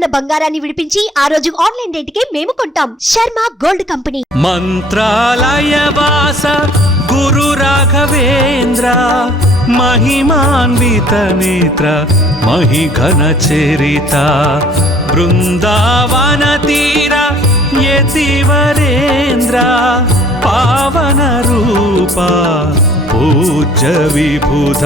ఉన్న బంగారాన్ని విడిపించి ఆ రోజు ఆన్లైన్ రేటుకే మేము కొంటాం. Sharma gold company. మంత్రాలయ వాస గురు రాఘవేంద్ర మహిమాన్విత నేత్ర మహిఘన చరిత బృందావన తీర యతివరేంద్ర పావన రూప పూజ్య విభుధ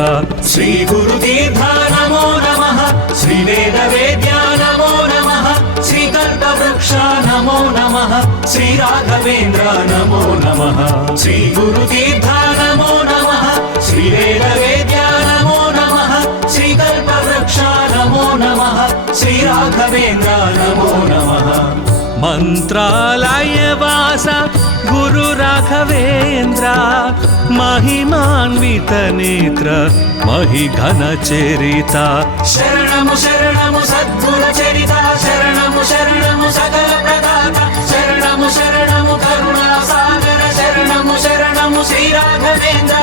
శ్రీ గురు తీర్థ నమో నమః శ్రీ వేద వేద్యా నమో నమః శ్రీ కల్పవృక్ష నమో నమః శ్రీ రాఘవేంద్ర నమో నమః శ్రీ గురు తీర్థ నమో నమః శ్రీ వేద వేద్యా నమో నమః శ్రీ కల్పవృక్ష నమో నమః శ్రీ రాఘవేంద్ర నమో నమః మంత్రాలయ వాస గురు రాఘవేంద్ర మహిమాన్విత నేత్ర మహిఘన చరిత శరణము శరణము సద్గురు చరిత శరణము శరణము సకల ప్రదాత శరణము శరణము కరుణా సాగర శరణము శరణము శ్రీ రాఘవేంద్ర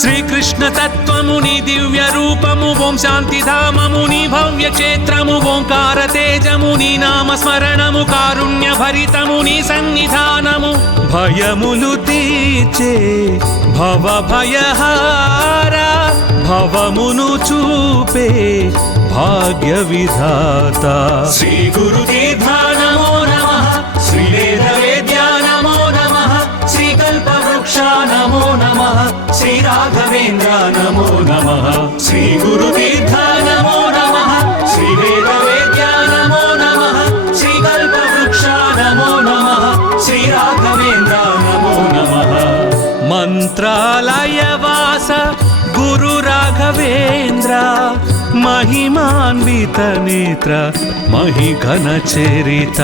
శ్రీకృష్ణ తత్వముని దివ్య రూపము ఓం శాంతిధామముని భవ్య క్షేత్రము ఓంకార తేజముని నామ స్మరణము కారుణ్య భరితముని సన్నిధానము భయములు తీర్చే భవ భయహార భవమును చూపే భాగ్య విధాత శ్రీ గురు తీర్థ నమో నమః శ్రీ వేద వేద్యా నమో నమః శ్రీ కల్పవృక్ష నమో నమః శ్రీ రాఘవేంద్ర నమో నమః శ్రీ గురు తీర్థ నమో నమః శ్రీ వేద వేద్యా నమో నమః శ్రీ కల్పవృక్ష నమో నమః శ్రీ రాఘవేంద్ర నమో నమః మంత్రాలయ వాస గురు రాఘవేంద్ర మహిమాన్విత నేత్ర మహిఘన చరిత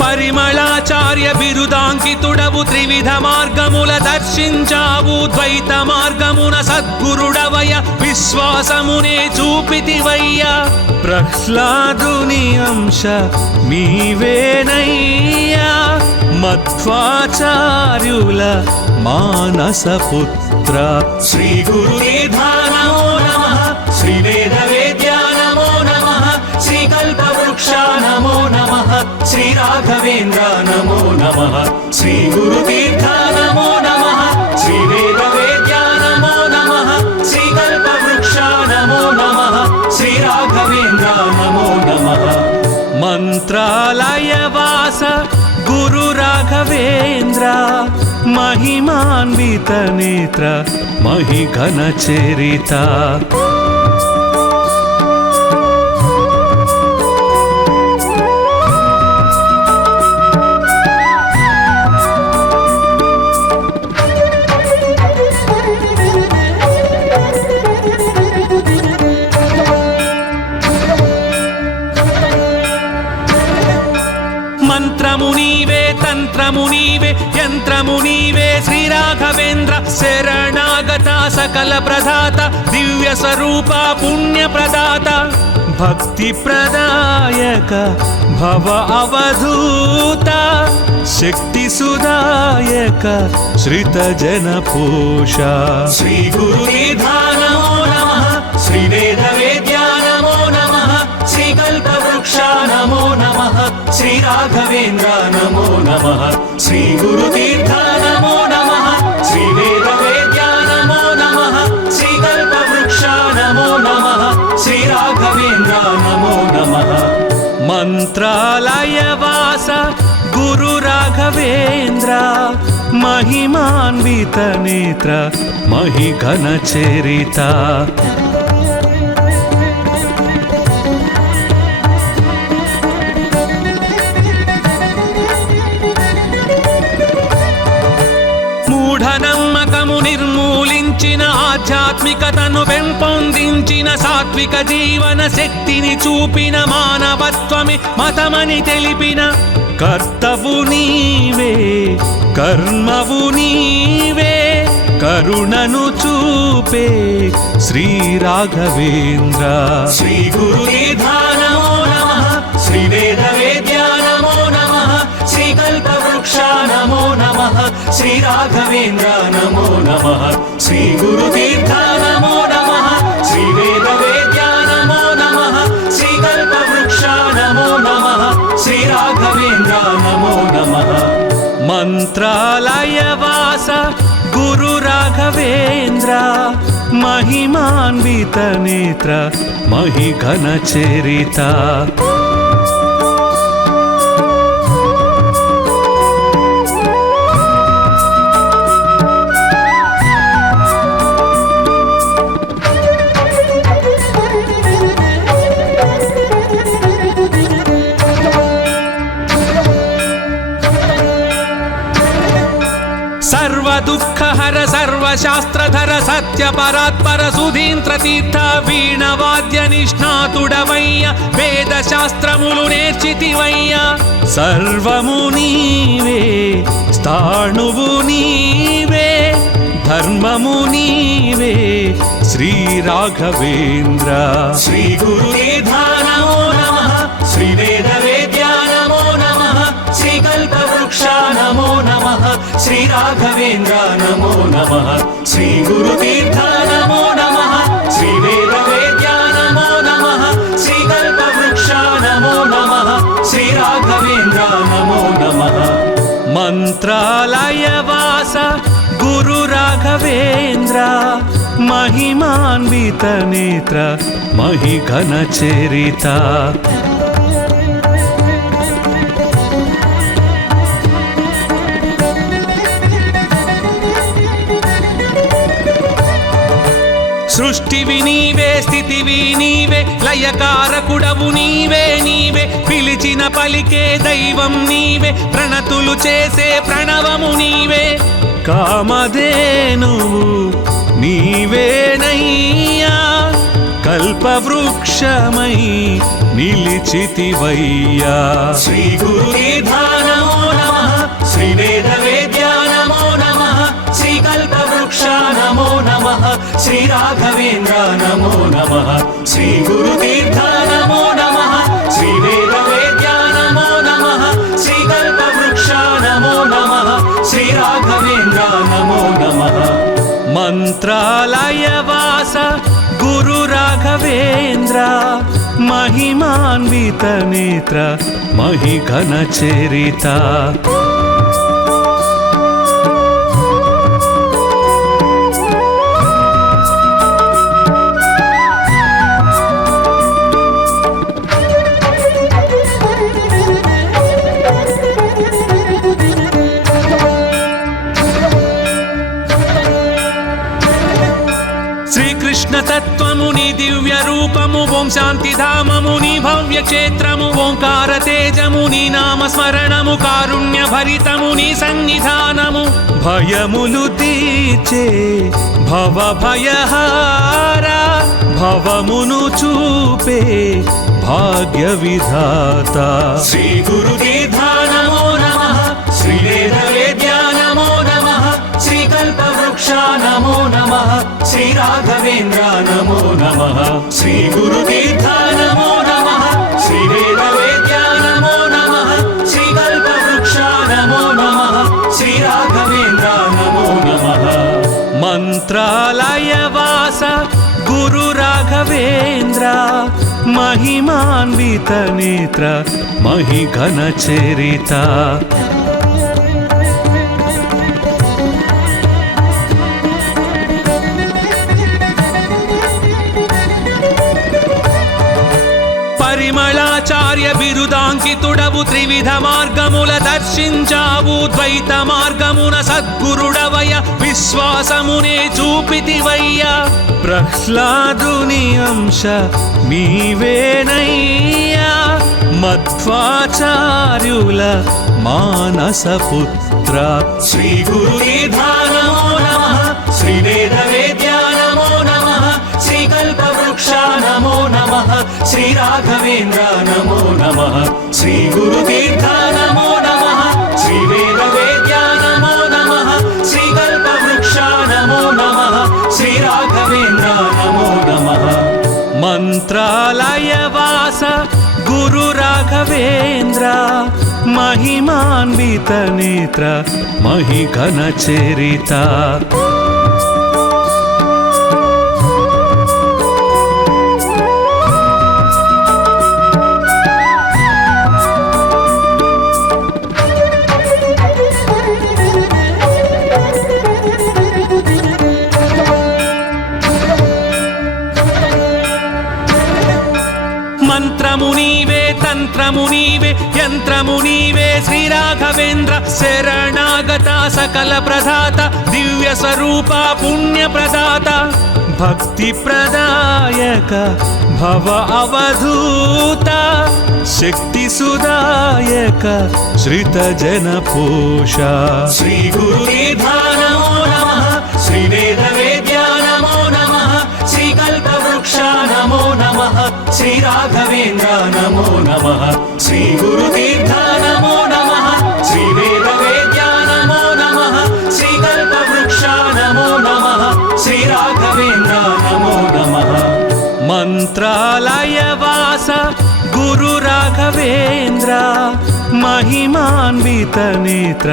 పరిమళాచార్య బిరుదాంకితుడవు త్రివిధ మార్గముల దర్శించావు ద్వైత మార్గమున సద్గురుడవయ విశ్వాసమునే చూపితివయ్య ప్రహ్లాదుని అంశ మీవేనయ్యా మధ్వాచార్యుల మానస పుత్ర శ్రీ గురు తీర్థ నమో నమః శ్రీ వేద వేద్యా నమో నమః శ్రీ కల్పవృక్ష నమో నమః శ్రీ రాఘవేంద్ర నమో నమః శ్రీ గురు తీర్థ నమో నమః శ్రీ వేద వేద్యా నమో నమః శ్రీ కల్పవృక్ష నమో నమః శ్రీ రాఘవేంద్ర నమో నమః మంత్రాలయ వాస గురు రాఘవేంద్ర మహిమాన్విత నేత్ర మహిఘన చరిత మంత్రము నీవే తంత్రము నీవే యంత్రము నీవే శ్రీ రాఘవేంద్ర శరణాగత సకల ప్రదాత దివ్య స్వరూప పుణ్య ప్రదాత భక్తి ప్రదాయక భవ అవధూత శక్తి సుదాయక శ్రిత జన పోష శ్రీ గురు తీర్థ నమో నమః శ్రీ వేద వేద్యా నమో నమః శ్రీ కల్పవృక్ష నమో నమః శ్రీ రాఘవేంద్ర నమో నమః శ్రీ గురు తీర్థ నమో నమః శ్రీ వేద వేద్యా నమో నమః శ్రీ కల్పవృక్ష నమో నమః శ్రీ రాఘవేంద్ర నమో నమః మంత్రాలయ వాస గురు రాఘవేంద్ర మహిమాన్విత నేత్ర మహిఘన చరిత మూఢనమ్మకము నిర్మూలించిన ఆధ్యాత్మికతను పెంపొందించి పంచిన సాత్విక జీవన శక్తిని చూపిన మానవత్వమే మతమని తెలిపిన కర్తవు నీవే కర్మవు నీవే కరుణను చూపే శ్రీ రాఘవేంద్ర. శ్రీ గురుదీర్ఘానమో నమః, శ్రీ వేద వేద్యానమో నమః, శ్రీ కల్పవృక్ష నమో నమః, శ్రీ రాఘవేంద్ర నమో నమః. శ్రీ గురుదీర్ఘ నమో నమః, శ్రీ వేద వేద్యానమో నమః, శ్రీ కల్పవృక్ష నమో నమః, శ్రీ రాఘవేంద్ర నమో నమః. మంత్రాలయ వాస గురు రాఘవేంద్ర మహిమాన్విత నేత్ర మహిఘన చరిత. సర్వ దుఃఖహర సర్వశాస్త్రధర సత్య పరాత్పర సుధీంద్ర తీర్థ వీణ వాద్య నిష్ణాతుడవయ్య వేద శాస్త్రములు నేర్చితివయ్య. సర్వము నీవే స్థాణువు నీవే ధర్మము నీవే శ్రీ రాఘవేంద్ర. శ్రీ గురుదీర్ఘ నమో నమః, శ్రీ వేద వేద్యా నమో నమః, శ్రీ కల్పవృక్ష నమో నమః, శ్రీ రాఘవేంద్ర నమో నమః. శ్రీ గురుదీర్ఘ నమో నమః, శ్రీ వేద వేద్యా నమో నమః, శ్రీ కల్పవృక్ష నమో నమః, శ్రీ రాఘవేంద్ర నమో నమః. మంత్రాలయ వాస గురు రాఘవేంద్ర మహిమాన్విత నేత్ర మహిఘన చరిత. సృష్టివి నీవే స్థితివి నీవే లయకారకుడవు నీవే నీవే పిలిచిన పలికే దైవం నీవే ప్రణతులు చేసే ప్రణవము నీవే. కామధేనువు నీవేనయ్యా కల్పవృక్షమై నిలిచితివయ్యా. శ్రీ గురుదీర్ఘ నమో నమః, శ్రీ వేద వేద్యా నమో నమః, శ్రీ కల్పవృక్ష నమో నమః, శ్రీ రాఘవేంద్ర నమో నమః. శ్రీ గురుదీర్ఘ నమో నమః, శ్రీ వేద వేద్యా నమో నమః, శ్రీ కల్పవృక్ష నమో నమః, శ్రీ రాఘవేంద్ర నమో నమః. మంత్రాలయ వాస గురు రాఘవేంద్ర మహిమాన్విత నేత్ర మహిఘన చరిత. శ్రీకృష్ణ తత్వముని దివ్య రూపము ఓం శాంతి ధామముని భవ్య క్షేత్రము ఓంకార తేజముని నామ స్మరణము కారుణ్య భరితముని సన్నిధానము భయములు తీర్చే భవ భయహార భవమును చూపే భాగ్య విధాత. శ్రీ గురుదీర్ఘ నమో నమః, శ్రీ వేద వేద్యా నమో నమః, శ్రీ కల్పవృక్ష నమో నమః, శ్రీ రాఘవేంద్ర నమో నమః. శ్రీ గురుదీర్ఘ నమో నమః, శ్రీ వేద వేద్యా నమో నమః, శ్రీ కల్పవృక్ష నమో నమః, శ్రీ రాఘవేంద్ర నమో నమః. మంత్రాలయ వాస గురు రాఘవేంద్ర మహిమాన్విత నేత్ర మహిఘన చరిత. పరిమళాచార్య బిరుదాంకితుడవు త్రివిధ మార్గముల దర్శించావు ద్వైత మార్గమున సద్గురుడవయ విశ్వాసమునే చూపితివయ్య. ప్రహ్లాదుని అంశ నీవేనయ్యా మధ్వాచార్యుల మానస పుత్ర. శ్రీ గురుదీర్ఘ నమో నమః, శ్రీ వేద వేద్యా నమో నమః, శ్రీ కల్పవృక్ష నమో నమః శ్రీ రాఘవేంద్ర నమో నమః శ్రీ గురుతీర్థ నమో నమః శ్రీ వేద వేద్య నమో నమః శ్రీ కల్పవృక్ష నమో నమః శ్రీ రాఘవేంద్ర నమో నమః మంత్రాలయ వాస గురు రాఘవేంద్ర महिमान्वित नेत्र महिघन चरिता మంత్రమునీవే తంత్రమునీవే యంత్రమునీవే శ్రీ రాఘవేంద్ర శరణాగత సకల ప్రదాత దివ్య స్వరూప పుణ్య ప్రదాత భక్తి ప్రదాయక భవ అవధూత శక్తి సుదాయక శ్రిత జన పోష శ్రీ గురుతీర్థ నమో నమః శ్రీ వేద వేద్య నమో నమః శ్రీ కల్పవృక్ష నమో నమః శ్రీ రాఘవేంద్ర నమో నమః శ్రీ గురుతీర్థ నమో నమః శ్రీ వేద వేద్య నమో నమః శ్రీ కల్పవృక్ష నమో నమః శ్రీ రాఘవేంద్ర నమో నమః మంత్రాలయ వాస గురు రాఘవేంద్ర महिमान्वित नेत्र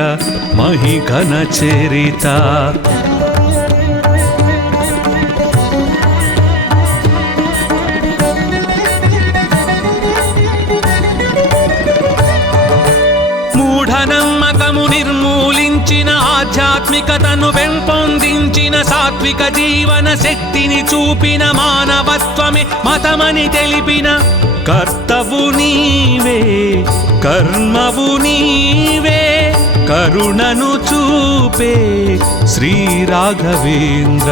महिघन चरिता మూఢనమ్మకము నిర్మూలించిన ఆధ్యాత్మికతను పెంపొందించిన సాత్విక జీవన శక్తిని చూపిన మానవత్వమే మతమని తెలిపిన కర్తవు నీవే కర్మవు నీవే కరుణను చూపే శ్రీ రాఘవేంద్ర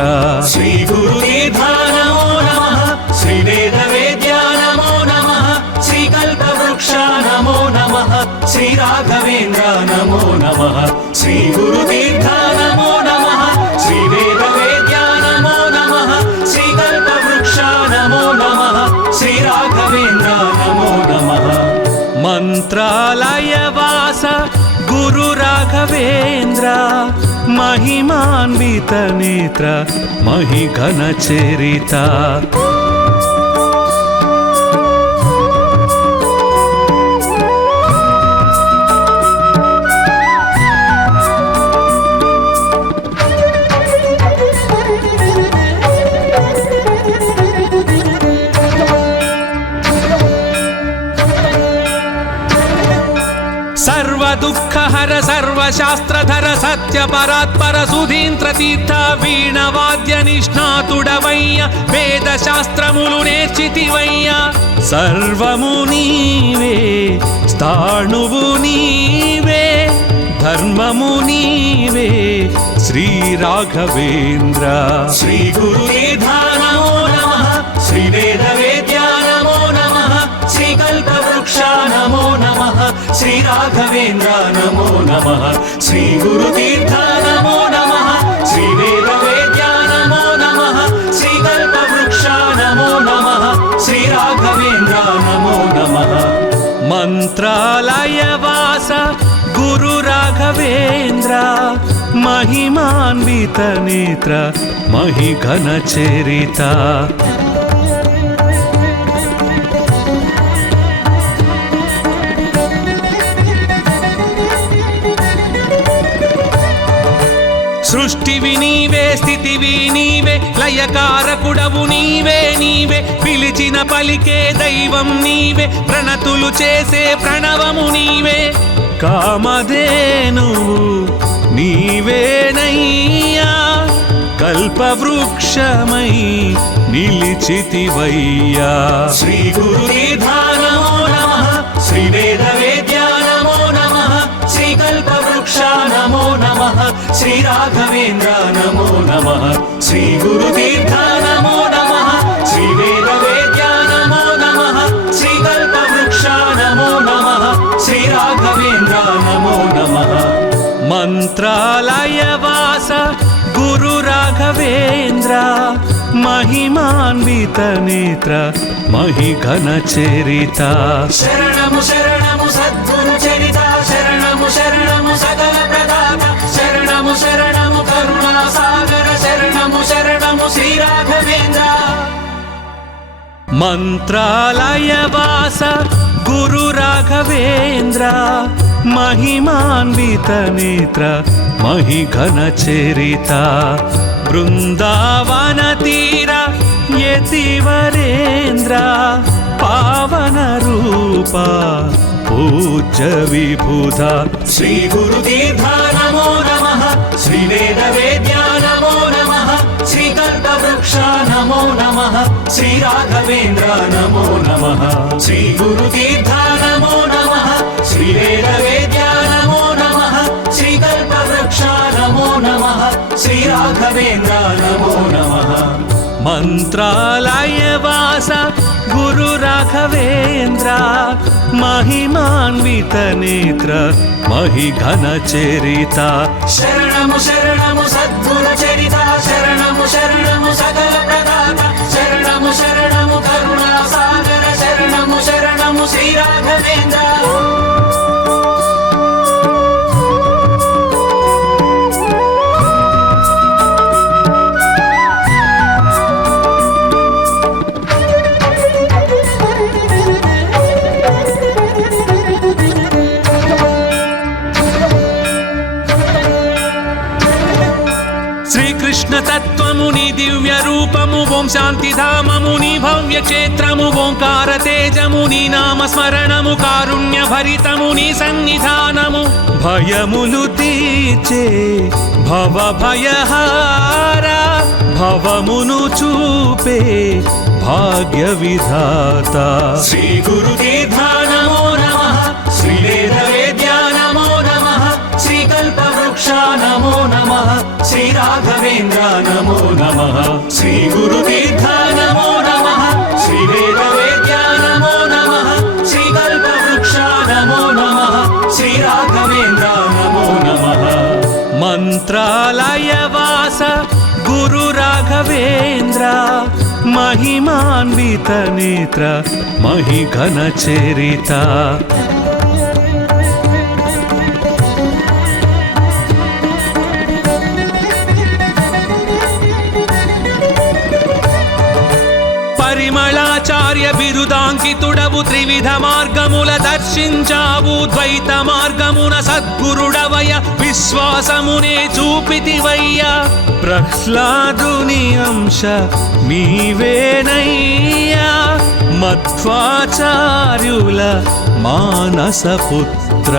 శ్రీ గురుతీర్థ నమో నమః శ్రీ వేద వేద్య నమో నమః శ్రీ కల్పవృక్ష నమో నమః శ్రీ రాఘవేంద్ర నమో నమః శ్రీ గురుతీర్థ నమో నమః శ్రీ వేద వేద్య నమో నమః శ్రీ కల్పవృక్ష నమో నమః శ్రీ రాఘవేంద్ర నమో నమః మంత్రాలయ వాస గురు రాఘవేంద్ర महिमान्वित नेत्र महिघन चरिता सर्व दुःखहर सर्वशास्त्रधर सत्य परात्पर सुधींद्र तीर्थ वीणवाद्य निष्णातुडवయ్య వేద శాస్త్రములు నేర్చితివయ్య సర్వము నీవే స్థాణువు నీవే ధర్మము నీవే శ్రీ రాఘవేంద్ర శ్రీ గురుతీర్థ నమో నమః శ్రీ వేద వేద్య నమో నమః శ్రీ కల్పవృక్ష నమో నమః శ్రీ రాఘవేంద్ర నమో నమః శ్రీ గురుతీర్థ నమో నమః శ్రీ వేద వేద్య నమో నమః శ్రీ కల్పవృక్ష నమో నమః శ్రీ రాఘవేంద్ర నమో నమః మంత్రాలయ వాస గురు రాఘవేంద్ర महिमान्वित नेत्र महिघन चरिता సృష్టివి నీవే స్థితివి నీవే లయకారకుడవు నీవే నీవే పిలిచిన పలికే దైవం నీవే ప్రణతులు చేసే ప్రణవము నీవే కామధేనువు నీవేనయ్యా కల్పవృక్షమై నిలిచితివయ్యా శ్రీ గురుతీర్థ నమో నమః శ్రీ వేద వేద్య నమో నమః శ్రీ కల్పవృక్ష నమో నమః శ్రీ రాఘవేంద్ర నమో నమః శ్రీ గురుతీర్థ నమో నమః శ్రీ వేద వేద్య నమో నమః శ్రీ కల్పవృక్ష నమో నమః శ్రీ రాఘవేంద్ర నమో నమః మంత్రాలయ వాస గురు రాఘవేంద్ర महिमान्वित नेत्र महिघन चरित శరణము శరణము సద్గురు చరిత శరణము శరణము సకల ప్రదాత శరణము శరణము కరుణా సాగర శరణము శరణము శ్రీ రాఘవేంద్ర మంత్రాలయవాస గురు రాఘవేంద్ర महिमान्वित नेत्र महिघन चरित बृंदावन तीर यतिवरेन्द्र पावन रूप पूज्य विबुधा శ్రీ గురు తీర్థ నమో నమః శ్రీ వేద వేద్య నమో నమః శ్రీ కల్ప వృక్ష నమో నమః శ్రీ రాఘవేంద్ర నమో నమః శ్రీ గురు తీర్థ నమో నమః శ్రీ వేద వేద్య నమో నమః శ్రీ కల్ప వృక్ష నమో నమః శ్రీ రాఘవేంద్ర నమో నమః మంత్రాలయవాస గురు రాఘవేంద్ర महिमान्वित नेत्र महिघन चरित శరణము శరణము సద్గురు చరిత శరణము శరణము సకల ప్రదాత శరణము శరణము కరుణా సాగర శరణము శరణము శ్రీ రాఘవేంద్ర శ్రీకృష్ణ తత్వముని దివ్య రూపము ఓం శాంతిధామముని భవ్య క్షేత్రము ఓంకార తేజముని నామ స్మరణము కారుణ్య భరితముని సన్నిధానము భయములు తీర్చే భవ భయహార భవమును చూపే భాగ్య విధాత శ్రీ గురు తీర్థ నమో నమః శ్రీ వేద వేద్య నమో నమః శ్రీ కల్ప వృక్ష నమో నమః శ్రీ రాఘవేంద్ర నమో నమః శ్రీ గురు తీర్థ నమో నమః శ్రీ వేద వేద్య నమో నమః శ్రీ కల్ప వృక్ష నమో నమః శ్రీ రాఘవేంద్ర నమో నమః మంత్రాలయవాస గురు రాఘవేంద్ర महिमान्वित नेत्र महिघन चरित పరిమళాచార్య బిరుదాంకితుడవు త్రివిధ మార్గముల దర్శించావు ద్వైత మార్గమున సద్గురుడవయ విశ్వాసమునే చూపితివయ్యా ప్రహ్లాదుని అంశ నీవేనయ్యా మధ్వాచార్యుల మానస పుత్ర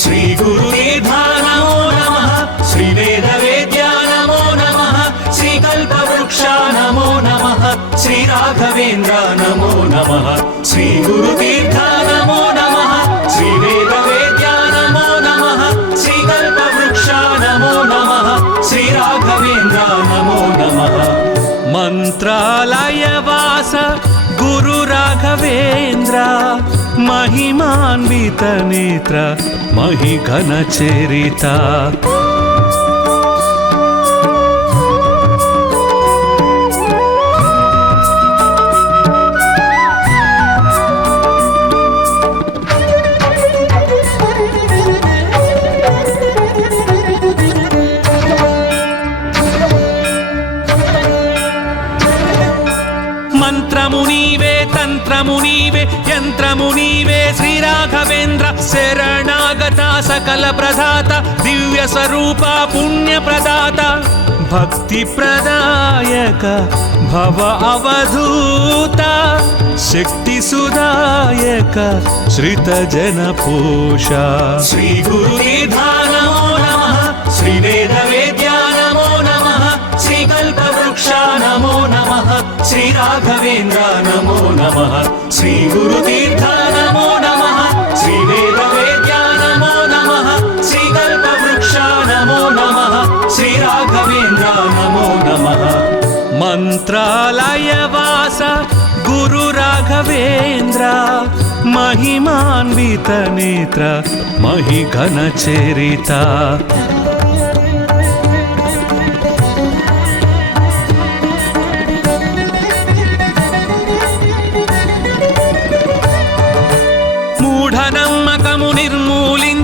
శ్రీ గురు తీర్థ నమో నమః శ్రీ వేద వేద్య నమో నమః శ్రీ కల్ప వృక్ష నమో నమః శ్రీ రాఘవేంద్ర నమో నమః శ్రీ గురు తీర్థ నమో నమః శ్రీ వేద వేద్య నమో నమః శ్రీ కల్ప వృక్ష నమో నమః శ్రీ రాఘవేంద్ర నమో నమః మంత్రాలయవాస గురు రాఘవేంద్ర महिमान्वित नेत्र महिघन चरित మంత్రమునీవే తంత్రమునీవే యంత్రమునీవే శ్రీ రాఘవేంద్ర శరణాగత సకల ప్రదాత దివ్య స్వరూప పుణ్య ప్రదాత భక్తి ప్రదాయక భవ అవధూత శక్తి సుదాయక శ్రిత జన పోష శ్రీ గురు తీర్థ నమో నమః శ్రీ వేద వేద్య నమో నమః శ్రీ కల్ప వృక్ష నమో నమః శ్రీ రాఘవేంద్ర నమో నమః శ్రీ గురు తీర్థ నమో నమః శ్రీ వేద వేద్య నమో నమః శ్రీ కల్ప వృక్ష నమో నమః శ్రీ రాఘవేంద్ర నమో నమః మంత్రాలయవాస గురు రాఘవేంద్ర महिमान्वित नेत्र महिघन चरित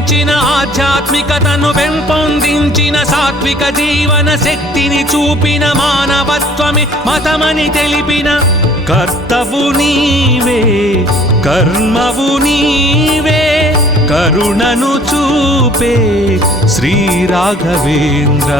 బోధించిన ఆధ్యాత్మికతను పెంపొందించిన సాత్విక జీవన శక్తిని చూపిన మానవత్వమే మతమని తెలిపిన కర్తవు నీవే కర్మవు నీవే కరుణను చూపే శ్రీ రాఘవేంద్ర.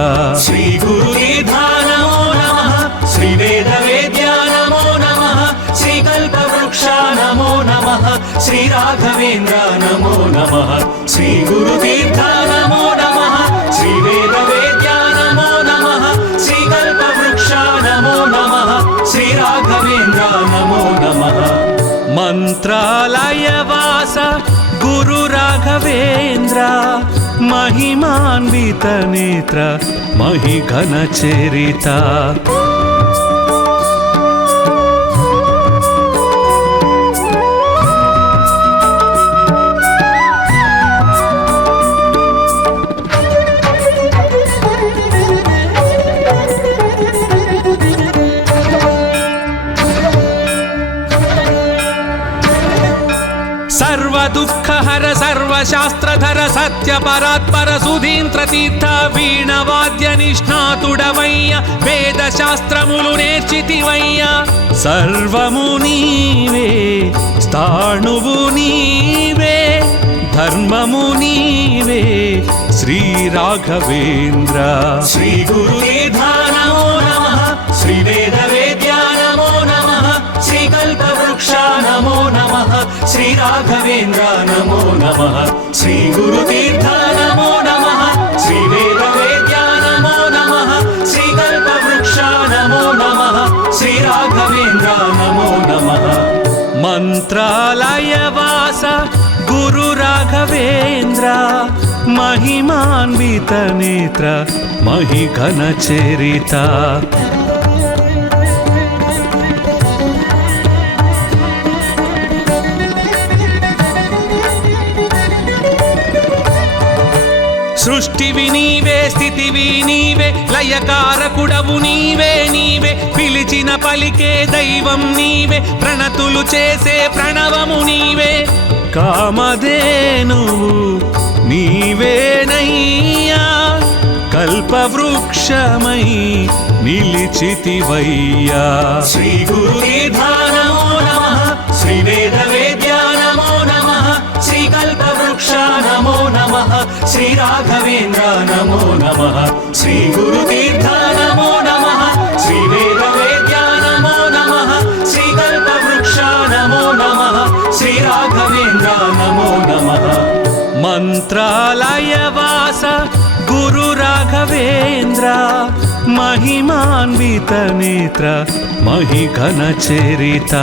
శ్రీ గురుదీర్ఘా నమో నమః, శ్రీ వేద వేద్యా నమో నమః, శ్రీ కల్పవృక్ష నమో నమః, శ్రీ రాఘవేంద్ర నమో నమః. శ్రీ గురుదీర్ఘా నమో నమః, శ్రీ వేద వేద్యా నమో నమః, శ్రీ కల్పవృక్ష నమో నమః, శ్రీ రాఘవేంద్ర నమో నమః. మంత్రాలయ వాస గురు రాఘవేంద్ర మహిమాన్విత నేత్ర మహిఘన చరిత. సర్వ దుఃఖహర సర్వశాస్త్రధర సత్య పరాత్పర సుధీంద్ర తీర్థ వీణవాద్య నిష్ణాతుడవయ్య వేద శాస్త్రములు నేర్చితివయ్య. సర్వము నీవే స్థాణువు నీవే ధర్మము నీవే శ్రీ రాఘవేంద్ర. శ్రీ గురుదీర్ఘా నమో నమః, శ్రీ వేద వేద్యా నమో నమః, శ్రీ కల్పవృక్ష నమో నమః, శ్రీ రాఘవేంద్ర నమో నమః. శ్రీ గురుదీర్ఘా నమో నమః, శ్రీ వేద వేద్యా నమో నమః, శ్రీ కల్పవృక్ష నమో నమః, శ్రీ రాఘవేంద్ర నమో నమః. మంత్రాలయ వాస గురు రాఘవేంద్ర మహిమాన్విత నేత్ర మహిఘన చరిత. సృష్టివి నీవే స్థితివి నీవే లయకారకుడవు నీవే నీవే పిలిచిన పలికే దైవం నీవే ప్రణతులు చేసే ప్రణవము నీవే. కామధేనువు నీవేనయ్యా కల్పవృక్షమై నిలిచితివయ్యా. శ్రీ గురుదీర్ఘా నమో నమః, శ్రీ వేద వేద్యా నమో నమః, శ్రీ కల్పవృక్ష నమో నమః, శ్రీ రాఘవేంద్ర నమో నమః. శ్రీ గురుదీర్ఘా నమో నమః, శ్రీ వేద వేద్యా నమో నమః, శ్రీ కల్పవృక్ష నమో నమః, శ్రీ రాఘవేంద్ర నమో నమః. మంత్రాలయ వాస గురు రాఘవేంద్ర మహిమాన్విత నేత్ర మహిఘన చరిత.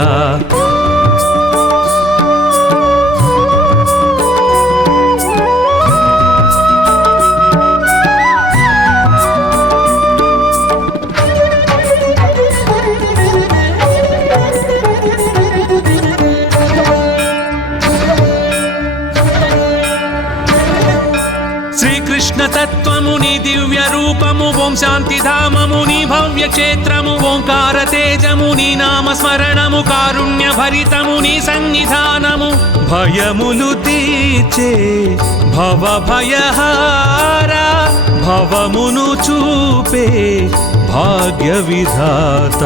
శ్రీకృష్ణ తత్వము నీ దివ్య రూపము ఓం శాంతి ధామము నీ భవ్య క్షేత్రము ఓంకార తేజము నీ నామ స్మరణము కారుణ్య భరితము నీ సన్నిధానము భయములు తీర్చే భవ భయహార భవమును చూపే భాగ్య విధాత.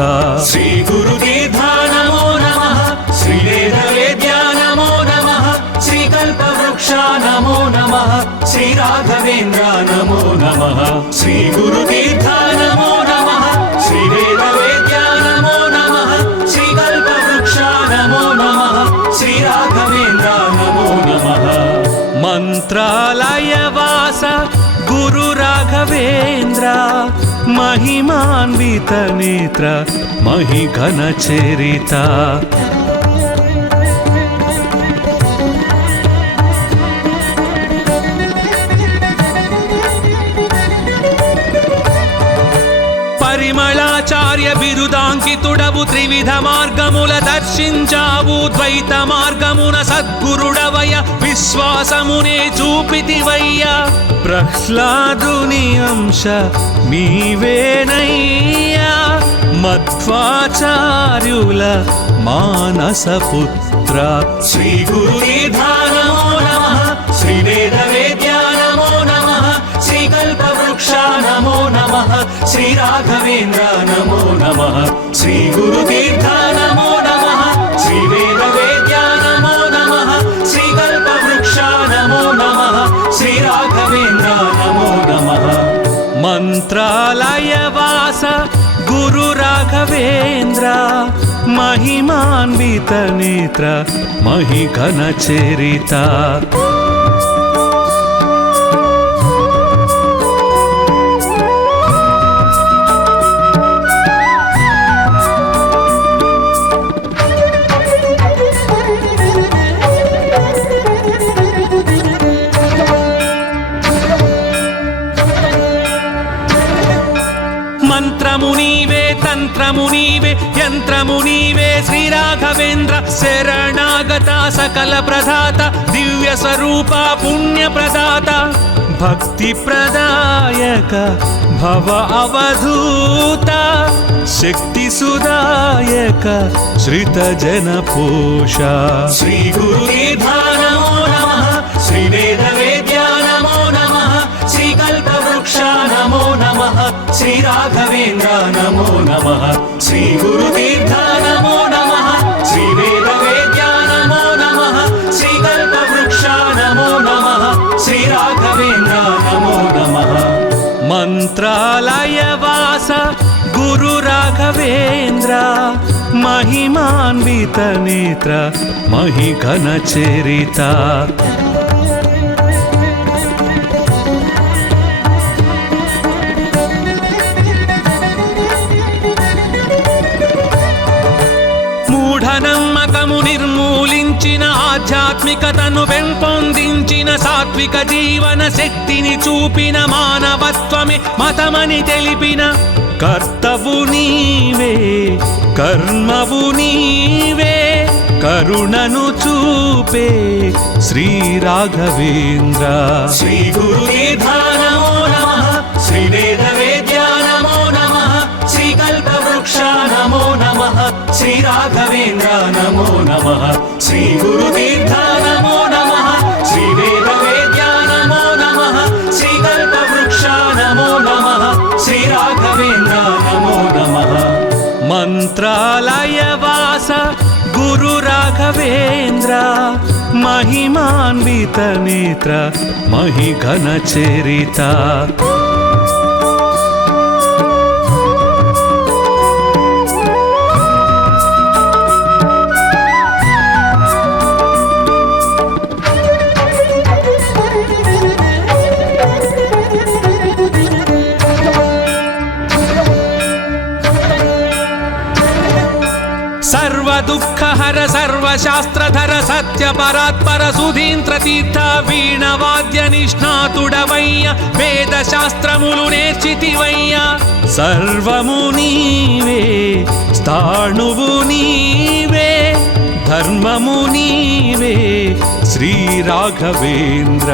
శ్రీ గురుదీర్ఘా నమో నమః, శ్రీ వేద వేద్యా నమో నమః, శ్రీ కల్పవృక్ష నమో నమః, శ్రీ రాఘవేంద్ర నమో నమః. శ్రీ గురుదీర్ఘా నమో నమః, శ్రీ వేద వేద్యా నమో నమః, శ్రీ కల్పవృక్ష నమో నమః, శ్రీ రాఘవేంద్ర నమో నమః. మంత్రాలయ వాస గురు రాఘవేంద్ర మహిమాన్విత నేత్ర మహిఘన చరిత. పరిమళాచార్య బిరుదాంకితుడవు త్రివిధ మార్గముల దర్శించావు ద్వైత మార్గమున సద్గురుడవయ విశ్వాసమునే చూపితివయ్యా. ప్రహ్లాదుని అంశ నీవేనయ్యా మధ్వాచార్యుల మానసపుత్ర. శ్రీ గురుదీర్ఘా నమో నమః, శ్రీ వేద వేద్యా नमः श्री गुरुतीर्थ नमो नमः श्री वेदवेद्या नमो नमः श्री कल्पवृक्ष नमो नमः श्री राघवेन्द्र नमो नमः మంత్రాలయవాస గురు రాఘవేంద్ర మహిమాన్విత నేత్ర మహిఘన చరిత మంత్రము నీవే తంత్రము నీవే యంత్రము నీవే శ్రీ రాఘవేంద్ర శరణాగత సకల ప్రదాత దివ్య స్వరూప పుణ్య ప్రదాత భక్తి ప్రదాయక భవ అవధూత శక్తి సుదాయక శ్రిత జన పోష श्री गुरुतीर्थ नमो नमः श्री वेदवेद्या नमो नमः श्री कल्पवृक्ष नमो नमः श्री राघवेन्द्र नमो नमः श्री गुरुतीर्थ नमो नमः श्री वेदवेद्या नमो नमः श्री कल्पवृक्ष नमो नमः श्री राघवेन्द्र नमो नमः మంత్రాలయవాస గురు రాఘవేంద్ర మహిమాన్విత నేత్ర మహిఘన చరిత మూఢనమ్మకము నిర్మూలించిన ఆధ్యాత్మికతను పెంపొందించిన సాత్విక జీవన శక్తిని చూపిన మానవత్వమే మతమని తెలిపిన కర్తవు నీవే కర్మవు నీవే కరుణను చూపే శ్రీ రాఘవేంద్ర श्री गुरुतीर्थ नमो नमः श्री वेदवेद्या नमो नमः श्री कल्पवृक्ष नमो नमः श्री राघवेन्द्र नमो नमः श्री गुरुतीर्थ नमो नमः श्री वेदवेद्या नमो नमः श्री कल्पवृक्ष नमो नमः श्री राघवेन्द्र नमो नमः మంత్రాలయవాస గురు రాఘవేంద్ర మహిమాన్విత నేత్ర మహిఘన చరిత సర్వ దుఃఖహర సర్వశాస్త్రధర సత్య పరాత్పర సుధీంద్ర తీర్థ వీణవాద్య నిష్ణాతుడవయ్య వేద శాస్త్రములు నేర్చితివయ్య సర్వము నీవే స్థాణువు నీవే ధర్మము నీవే శ్రీ రాఘవేంద్ర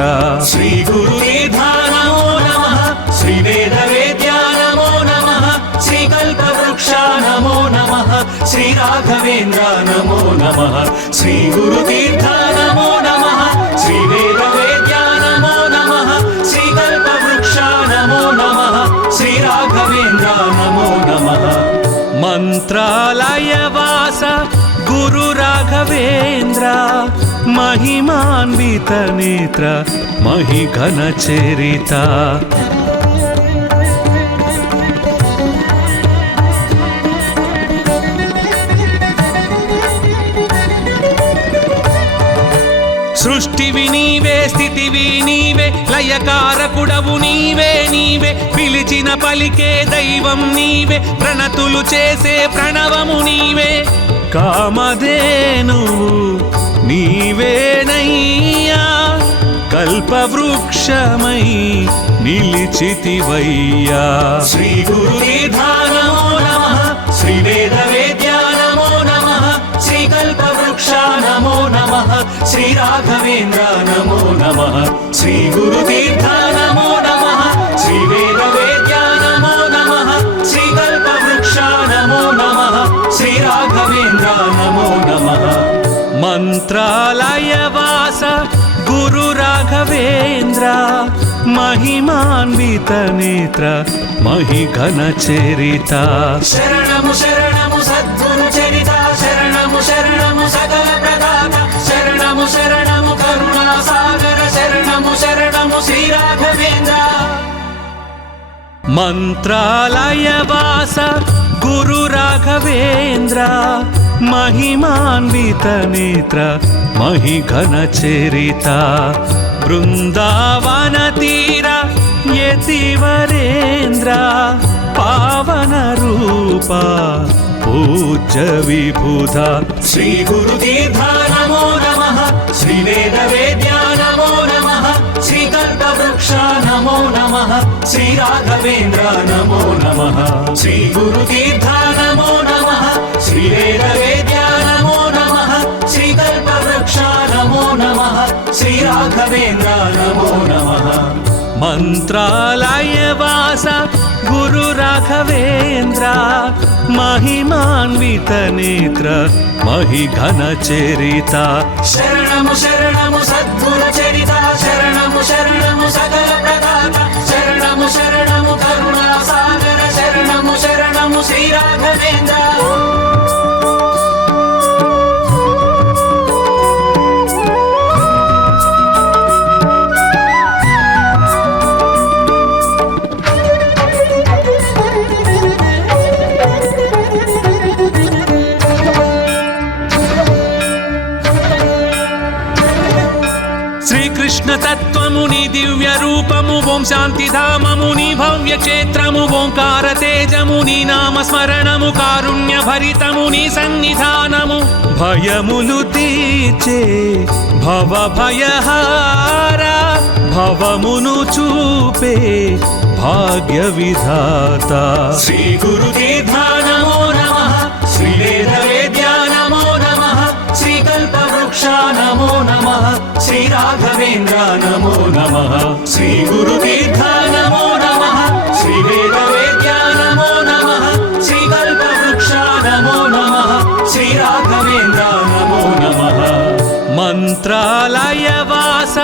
श्री गुरुतीर्थ नमो नमः श्री वेदवेद्या नमो नमः श्री कल्पवृक्ष नमो नमः श्री राघवेन्द्र नमो नमः श्री गुरुतीर्थ नमो नमः श्री वेदवेद्या नमो नमः श्री कल्पवृक्ष नमो नमः श्री राघवेन्द्र नमो नमः మంత్రాలయవాస గురు రాఘవేంద్ర మహిమాన్విత నేత్ర మహిఘన చరిత సృష్టివి నీవే స్థితివి నీవే లయకారకుడవు నీవే నీవే పిలిచిన పలికే దైవం నీవే ప్రణతులు చేసే ప్రణవము నీవే కామధేనువు నీవేనయ్యా కల్పవృక్షమై నిలిచితివయ్యా श्री गुरुतीर्थ नमो नमः श्री वेदवेद्या नमो नमः श्री कल्पवृक्ष नमो नमः श्री राघवेन्द्र नमो नमः श्री गुरुतीर्थ नमो नमः श्री वेदवेद्या नमो नमः श्री कल्पवृक्ष नमो नमः श्री राघवेन्द्र नमो नमः మంత్రాలయవాస గురు రాఘవేంద్ర महिमान्वित नेत्र महिघन चरित శరణము శరణము సద్గురు చరిత శరణము శరణము సకల ప్రదాత శరణము శరణము కరుణా సాగర శరణము శరణము శ్రీ రాఘవేంద్ర मंत्रालय वास गुरु राघवेंद्र महिमान्वित नेत्र महिघन चरित बृंदावन तीर यतिवरेंद्र पावन रूप पूज्य विबुधा శ్రీ గురు తీర్థ నమో నమః శ్రీ వేద వేద్యా నమో నమః శ్రీ కల్ప వృక్ష నమో నమః శ్రీ రాఘవేంద్ర నమో నమః శ్రీ గురు తీర్థ నమో నమః శ్రీ వేద వేద్యా నమో నమః శ్రీ కల్ప వృక్ష నమో నమః శ్రీ రాఘవేంద్ర నమో నమః मंत्रालय वास गुरु राघवेंद्र महिमान्वित नेत्र महिघन चरित శరణము శరణము సద్గురు చరిత శరణము శరణము సకల ప్రదాత శరణము శరణము కరుణా సాగర శరణము శరణము శ్రీ రాఘవేంద్ర శ్రీకృష్ణ తత్వముని దివ్య రూపము ఓం శాంతి ధామముని భవ్య క్షేత్రము ఓంకార తేజముని నామ స్మరణము కారుణ్య భరితముని సన్నిధానము భయములు తీర్చే భవ భయహార భవమును చూపే భాగ్య విధాత శ్రీ గురు తీర్థ నమో నమః శ్రీ వేద వేద్యా నమో నమః శ్రీ కల్ప వృక్ష నమో నమః శ్రీ రాఘవేంద్ర నమో నమః శ్రీ గురు తీర్థ నమో నమః శ్రీ వేద వేద్యా నమో నమః శ్రీ కల్ప వృక్ష నమో నమః శ్రీ రాఘవేంద్ర నమో నమః మంత్రాలయ వాస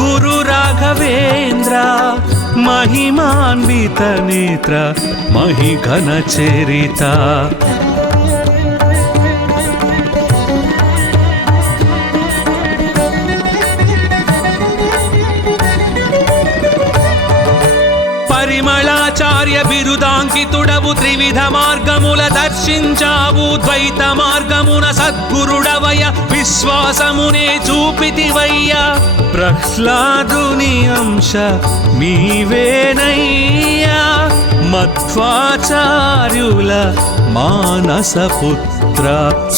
గురు రాఘవేంద్ర महिमान्वित नेत्र महिघन चरित పరిమళాచార్య బిరుదాంకితుడవు త్రివిధ మార్గముల దర్శించావు ద్వైత మార్గమున సద్గురుడవయ విశ్వాసమునే చూపితివయ్య ప్రహ్లాదుని అంశ నీవేనయ్యా మధ్వాచార్యుల మానస పుత్ర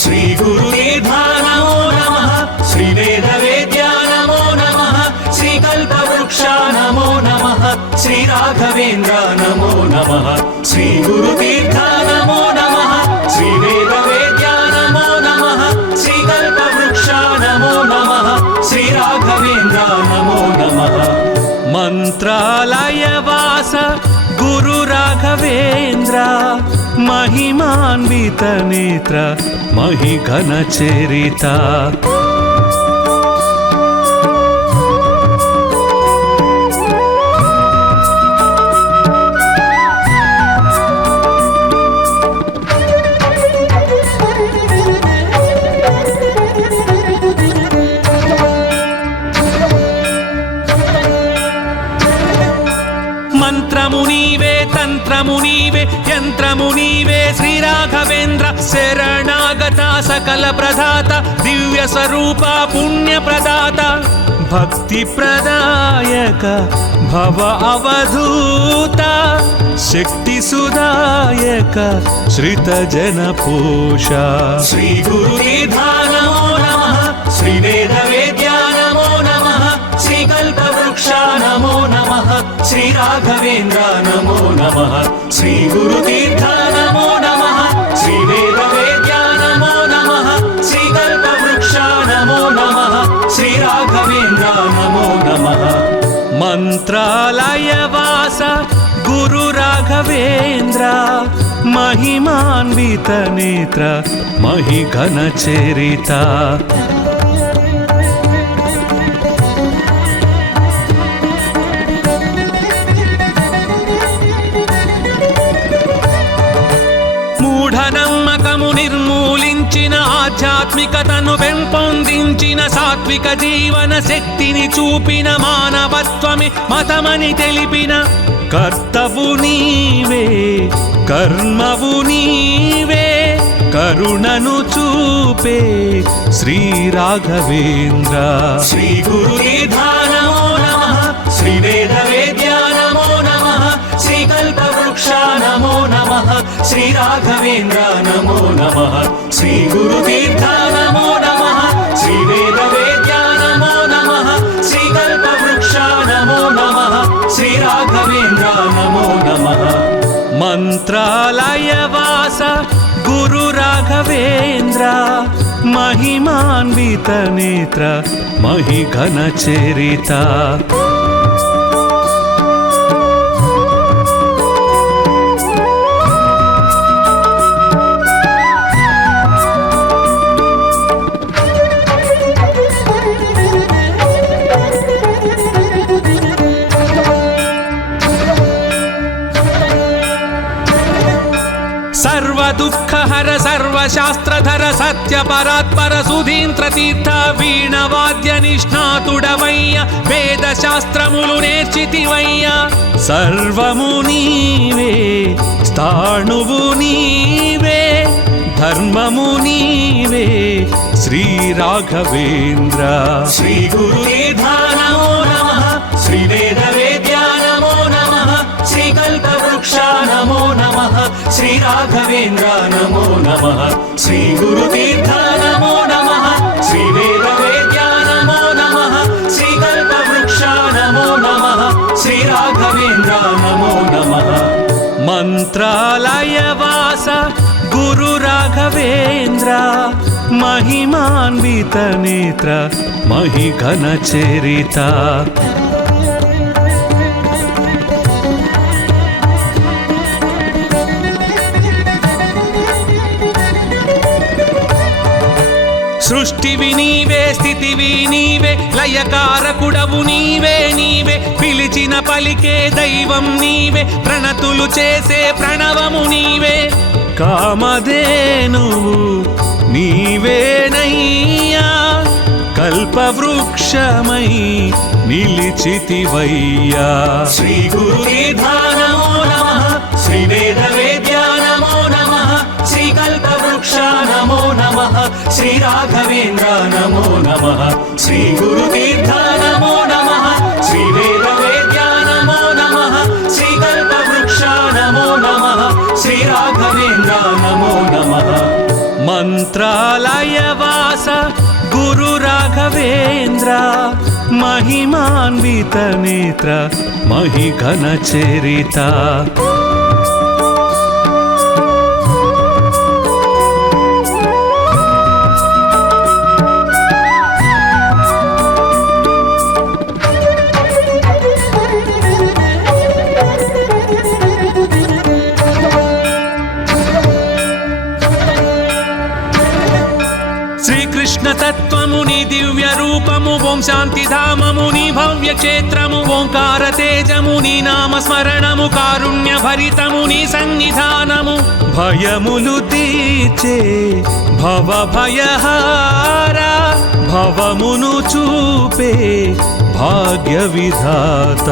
శ్రీ గురు తీర్థ నమో నమః శ్రీ వేద వేద్యా నమో నమః శ్రీ కల్ప వృక్ష నమో నమః శ్రీ రాఘవేంద్ర నమో నమః శ్రీ గురు తీర్థ నమో నమః శ్రీ వేద వేద్యా నమో నమః శ్రీ కల్ప వృక్ష నమో నమః శ్రీ రాఘవేంద్ర నమో నమః మంత్రాలయ వాస గురు రాఘవేంద్ర महिमान्वित नेत्र महिघन चरित మంత్రమునీవే తంత్రమునీవే యంత్రమునీవే శ్రీ రాఘవేంద్ర శరణాగత సకల ప్రదాత దివ్య స్వరూప పుణ్య ప్రదాత భక్తి ప్రదాయక భవ అవధూత శక్తి సుదాయక శ్రిత జన పోష శ్రీ గురు తీర్థ నమో నమః శ్రీ వేద వేద్యా నమో నమః శ్రీ కల్ప వృక్ష నమో నమః శ్రీ రాఘవేంద్ర నమో నమః శ్రీ గురు తీర్థ నమో నమః శ్రీ వేద వేద్యా నమో నమః శ్రీ కల్ప వృక్ష నమో నమః శ్రీ రాఘవేంద్ర నమో నమః మంత్రాలయ వాస గురు రాఘవేంద్ర महिमान्वित नेत्र महिघन चरित నైతికతను పెంపొందించిన సాత్విక జీవన శక్తిని చూపిన మానవత్వమే మతమని తెలిపిన కర్తవు నీవే కర్మవు నీవే కరుణను చూపే శ్రీ రాఘవేంద్ర. శ్రీ గురుదీర్ఘా నమో నమః, శ్రీ వేద వేద్యా నమో నమః, శ్రీ కల్పవృక్ష నమో నమః, శ్రీ రాఘవేంద్ర నమో నమః. శ్రీ గురుదీర్ఘా నమో నమః, శ్రీ వేద వేద్యా నమో నమః, శ్రీ కల్పవృక్ష నమో నమః, శ్రీ రాఘవేంద్ర నమో నమః. మంత్రాలయ వాస గురు రాఘవేంద్ర మహిమాన్విత నేత్ర మహిఘన చరిత. సర్వ దుఃఖహర సర్వశాస్త్రధర సత్య పరాత్పర సుధీంద్ర తీర్థ వీణ వాద్య నిష్ణాతుడవయ్య వేద శాస్త్రములు నేర్చితివయ్య. సర్వము నీవే స్థాణువు నీవే ధర్మము నీవే శ్రీ రాఘవేంద్ర. శ్రీ గురుదీర్ఘా నమో నమః, శ్రీ వేద వేద్యా నమో నమః, శ్రీ కల్పవృక్ష నమో నమః, శ్రీ రాఘవేంద్ర నమో నమః. శ్రీ గురుదీర్ఘా నమో నమః, శ్రీ వేద వేద్యా నమో నమః, శ్రీ కల్పవృక్ష నమో నమః, శ్రీ రాఘవేంద్ర నమో నమః. మంత్రాలయ వాస గురు రాఘవేంద్ర మహిమాన్విత నేత్ర మహిఘన చరిత. సృష్టివి నీవే స్థితివి నీవే లయకారకుడవు నీవే నీవే పిలిచిన పలికే దైవం నీవే ప్రణతులు చేసే ప్రణవము నీవే. కామధేనువు నీవేనయ్యా కల్పవృక్షమై నిలిచితివయ్యా. శ్రీ గురుదీర్ఘా నమో నమః, శ్రీ వేద వేద్యా నమో నమః, శ్రీ కల్పవృక్ష నమో నమః, శ్రీ రాఘవేంద్ర నమో నమః. శ్రీ గురుదీర్ఘా నమో నమః, శ్రీ వేద వేద్యా నమో నమః, శ్రీ కల్పవృక్ష నమో నమః, శ్రీ రాఘవేంద్ర నమో నమః. మంత్రాలయ వాస గురు రాఘవేంద్ర మహిమాన్విత నేత్ర మహిఘన చరిత. శ్రీకృష్ణ తత్వము నీ దివ్య రూపము ఓం శాంతి ధామము నీ భవ్య క్షేత్రము ఓంకార తేజము నీ నామ స్మరణము కారుణ్య భరితము నీ సన్నిధానము భయములు తీర్చే భవ భయహార భవమును చూపే భాగ్య విధాత.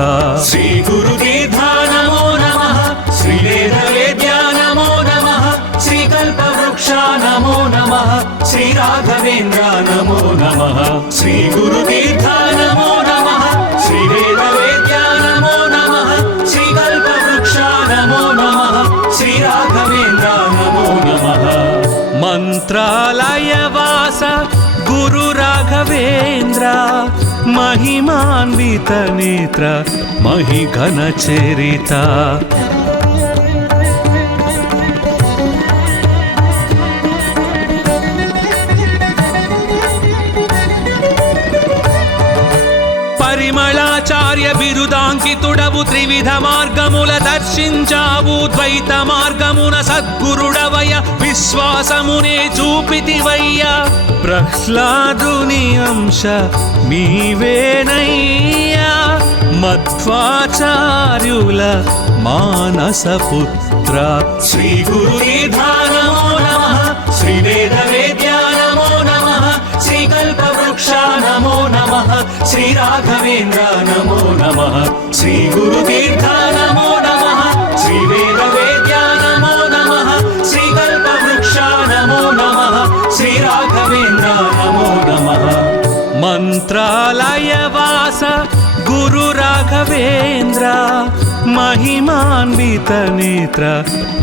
శ్రీ గురుదీర్ఘా నమో నమః, శ్రీ వేద వేద్యా నమో నమః, శ్రీ కల్పవృక్ష నమో నమః, శ్రీ రాఘవేంద్ర నమో నమః. శ్రీ గురుదీర్ఘా నమో నమః, శ్రీ వేద వేద్యా నమో నమః, శ్రీ కల్పవృక్ష నమో నమః, శ్రీ రాఘవేంద్ర నమో నమః. మంత్రాలయ వాస గురు రాఘవేంద్ర మహిమాన్విత నేత్ర మహిఘన చరిత. పరిమళాచార్య బిరుదాంకితుడవు త్రివిధ మార్గముల దర్శించావు ద్వైత మార్గమున సద్గురుడవయ విశ్వాసమునే చూపితివయ్య. ప్రహ్లాదుని అంశ నీవేనయ్యా మధ్వాచార్యుల మానస పుత్ర. శ్రీ గురుదీర్ఘా నమో నమః, శ్రీ వేద వేద్యా నమో నమః, నమః శ్రీ రాఘవేంద్ర నమో నమః శ్రీ గురుతీర్థ నమో నమః శ్రీ వేద వేద్య నమో నమః శ్రీ కల్పవృక్ష నమో నమః శ్రీ రాఘవేంద్ర నమో నమః మంత్రాలయ వాస గురు రాఘవేంద్ర మహిమాన్విత నేత్ర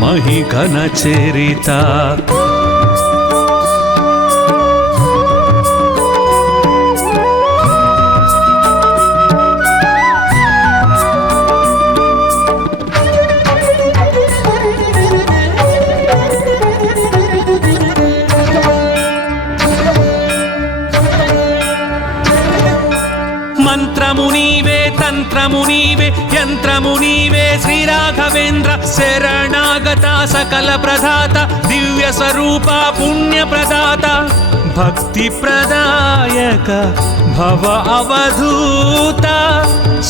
మహిఘన చరిత మంత్రము నీవే తంత్రము నీవే యంత్రము నీవే శ్రీ రాఘవేంద్ర శరణాగత సకల ప్రదాత దివ్య స్వరూప పుణ్య ప్రదాత భక్తి ప్రదాయక భవ అవధూత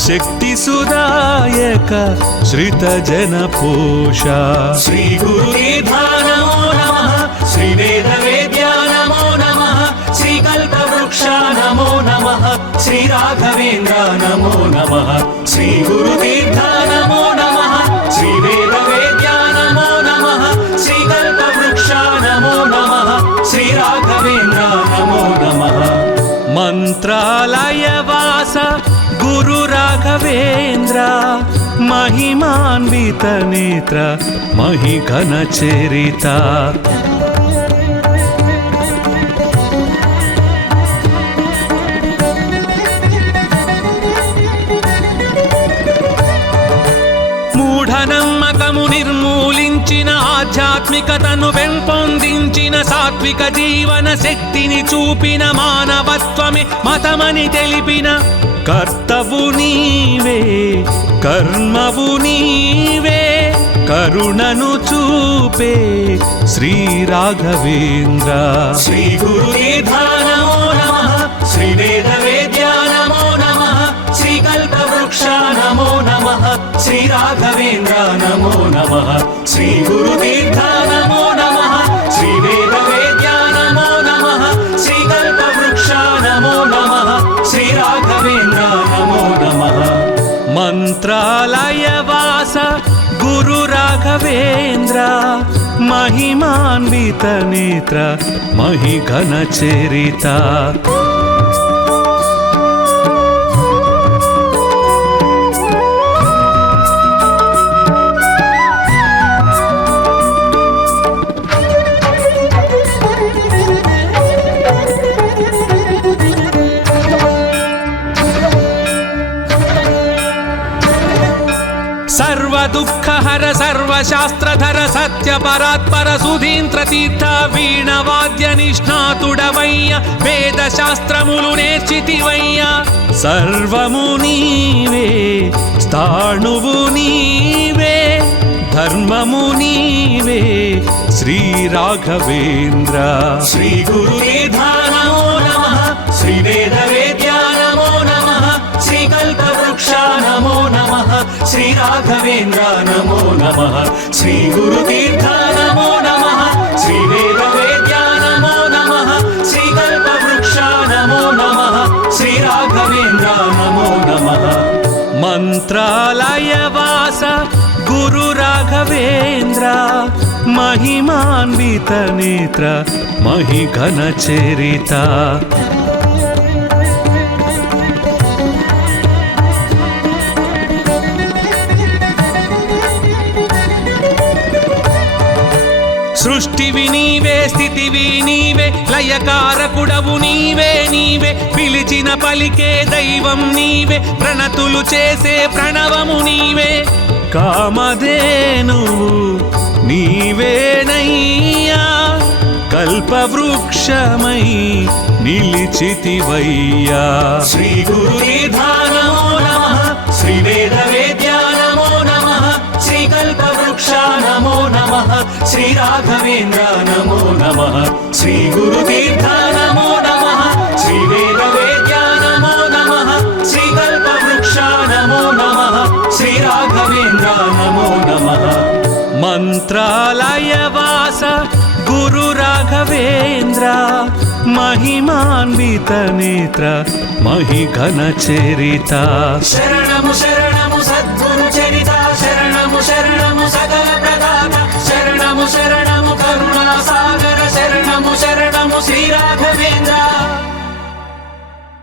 శక్తి సుదాయక శ్రిత జన పోష శ్రీ గురుతీర్థ నమో నమః శ్రీ వేద వేద్య నమో నమః శ్రీ కల్పవృక్ష నమో నమః శ్రీ రాఘవేంద్ర నమో నమః శ్రీ గురుతీర్థ నమో నమః శ్రీ వేద వేద్య నమో నమః శ్రీ కల్పవృక్ష నమో నమః శ్రీ రాఘవేంద్ర నమో నమః మంత్రాలయ వాస గురు రాఘవేంద్ర మహిమాన్విత నేత్ర మహిఘన చరిత మూఢనమ్మకము నిర్మూలించిన ఆధ్యాత్మికతను పెంపొందించిన సాత్విక జీవన శక్తిని చూపిన మానవత్వమే మతమని తెలిపిన కర్తవు నీవే కర్మవు నీవే కరుణను చూపే శ్రీ రాఘవేంద్ర శ్రీ గురుతీర్థ నమో నమః శ్రీ వేద వేద్య నమో నమః శ్రీ కల్పవృక్ష నమో నమః శ్రీ రాఘవేంద్ర నమో నమః శ్రీ గురుతీర్థ నమో నమః శ్రీ వేద వేద్య నమో నమః శ్రీ కల్పవృక్ష నమో నమః శ్రీ రాఘవేంద్ర నమో నమః మంత్రాలయ వాస గురు రాఘవేంద్ర మహిమాన్విత నేత్ర మహిఘన చరిత సర్వదుఃఖహర సర్వశాస్త్రధర సత్య పరాత్పర సుధీంద్ర తీర్థ వీణవాద్య నిష్ణాతుడవయ్య వేద శాస్త్రములు నేర్చితివయ్య సర్వము నీవే స్థాణువు నీవే ధర్మము నీవే శ్రీ రాఘవేంద్ర శ్రీ గురుతీర్థ నమో నమః శ్రీ వేద వేద్య నమో నమః శ్రీ కల్పవృక్ష నమో నమః శ్రీ రాఘవేంద్ర నమో నమః శ్రీ గురుతీర్థ నమో నమః శ్రీ వేద వేద్య నమో నమః శ్రీ కల్పవృక్ష నమో నమః శ్రీ రాఘవేంద్ర నమో నమః మంత్రాలయ వాస గురు రాఘవేంద్ర మహిమాన్విత నేత్ర మహిఘన చరిత సృష్టివి నీవే స్థితివి నీవే లయకారకుడవు నీవే నీవే పిలిచిన పలికే దైవం నీవే ప్రణతులు చేసే ప్రణవము నీవే కామధేనువు నీవేనయ్యా కల్పవృక్షమై నిలిచితివయ్యా శ్రీ గురుతీర్థ నమో నమః శ్రీ వేద వేద్య నమో నమః శ్రీ కల్పవృక్ష నమో నమః శ్రీ రాఘవేంద్ర నమో నమః శ్రీ గురుతీర్థ నమో నమః శ్రీ వేద వేద్య నమో నమః శ్రీ కల్పవృక్ష నమో నమః శ్రీ రాఘవేంద్ర నమో నమః మంత్రాలయ వాస గురు రాఘవేంద్ర महिमान्वित नेत्र महिघन चरिता शरणमु शरणमु सद्गुरु चरिता शरणमु शरणमु सकल